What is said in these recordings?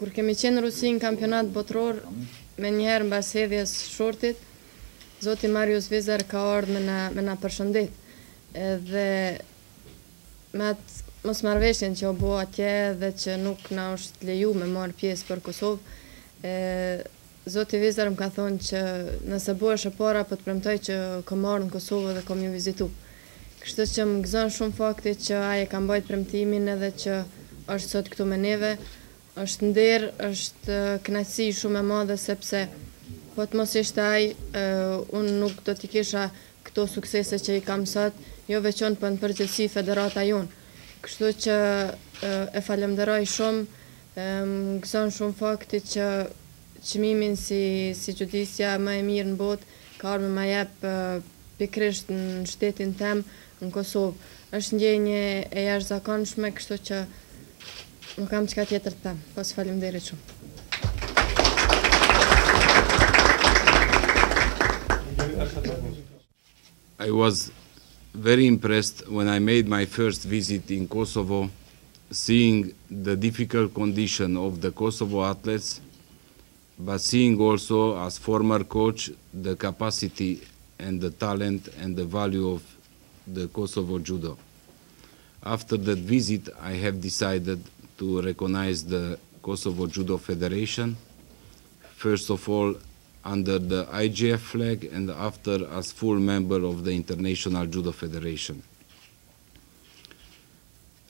Kur kemi qenë në Rusi në kampionat botror, me njëherë mbas hedhjes shortit, zoti Marius Vizar ka ardhur me na përshëndet. Edhe me atë mosmarrëveshjen që u bë atje dhe që nuk na është leju me marrë pjesë për Kosovë, zoti Vizar më ka thonë që nëse bëhesh e para, po të premtoj që kam marrë në Kosovë dhe kam ju vizitu. Kështu që më gëzon shumë fakti që ai e ka mbajtur premtimin edhe që është sot këtu me neve. Është nder, është kënaqësi shumë e madhe sepse po të mos ishte ai, unë nuk do t'i kisha këto suksese që i kam sot, jo veçon për në përgjithësi federata jonë. Kështu që e falenderoj shumë, më gëzon shumë fakti që çmimin si gjudisja më e mirë në botë ka ardhur me ma jep pikërisht në shtetin tem, në Kosovë. Është ndjenje e jashtëzakonshme, kështu që nuk kam çka tjetër të them, pas faleminderit shumë. I was very impressed when I made my first visit in Kosovo, seeing the difficult condition of the Kosovo athletes, but seeing also, as former coach, the capacity and the talent and the value of the Kosovo judo. After that visit, I have decided to recognize the Kosovo Judo Federation, first of all under the IGF flag and after as full member of the International Judo Federation.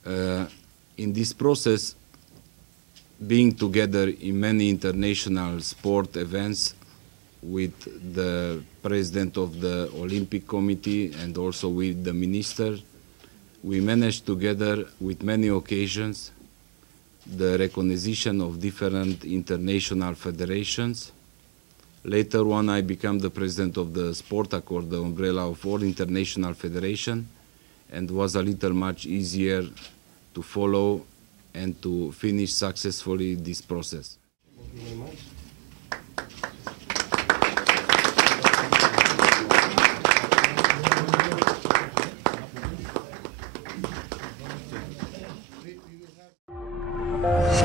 In this process, being together in many international sport events with the president of the Olympic Committee and also with the minister, we managed together with many occasions the recognition of different international federations. Later on, I became the president of the Sport Accord, the umbrella of all international federations, and was a little much easier to follow and to finish successfully this process. Thank you very much. Thank you.